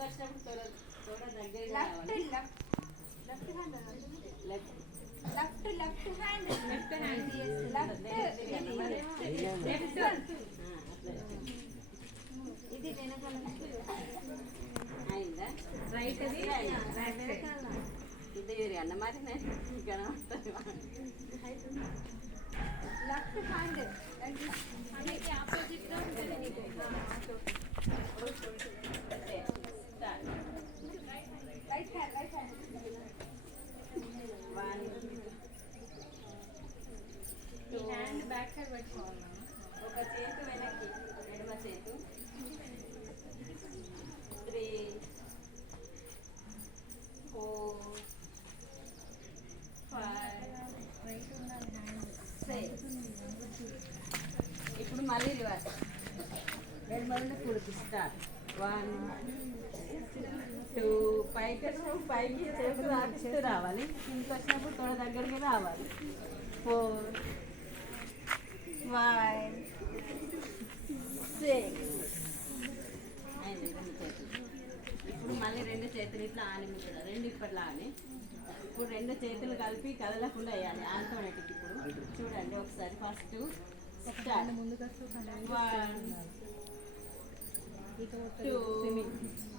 కిందకి వచ్చినప్పుడు తోడ దగ్గర ఇది వెనకాల అయిందా రైట్ అది ఇది అన్న మరి లెఫ్ట్ హ్యాండ్ ಅದಕ್ಕೆ ಆಪೋಸಿಟ್ గా ఉంటుంది నీకు రైట్ హ్యాండ్ వన్ ఈ హ్యాండ్ బ్యాక్ సైడ్ పెట్టుకోవాలి ఒక చేతు వెనక్కి ఎడమ చేతు 3 4 ఇప్పుడు మళ్ళీ రివర్స్ ఎడమ కుడికి స్టార్ట్ 1 2 పైకి చేతులు రాపిస్తూ రావాలి కిందకి వచ్చినప్పుడు తోడ దగ్గరికి రావాలి 4 5 6 అయింది రెండు చేతులు ఇప్పుడు మళ్ళీ రెండు చేతులు ఇట్లా ఆని మీద రెండు ఇప్పట్లా అని ఇప్పుడు రెండు చేతులు కలిపి కదలకుండా వేయాలి ఆటోమేటిక్ ఇప్పుడు చూడండి ఒకసారి ఫస్ట్ స్టార్ట్ 1 2